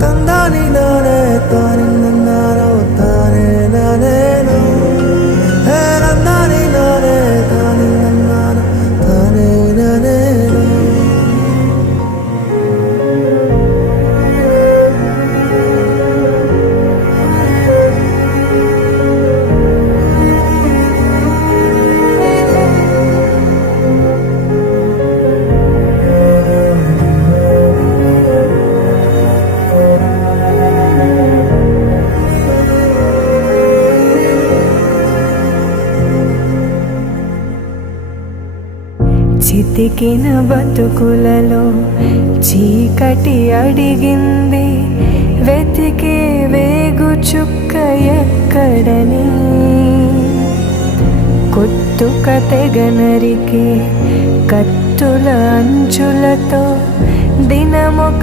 తందాని నానే తాని నన్నారో తానే నానేను హే నందాని నానే తాని నన్నారో తానే నానేను. చితికిన బతుకులలో చీకటి అడిగింది, వెతికే వేగు చుక్క ఎక్కడని. కొత్తుక తెగనరికి కత్తుల అంచులతో దినమొక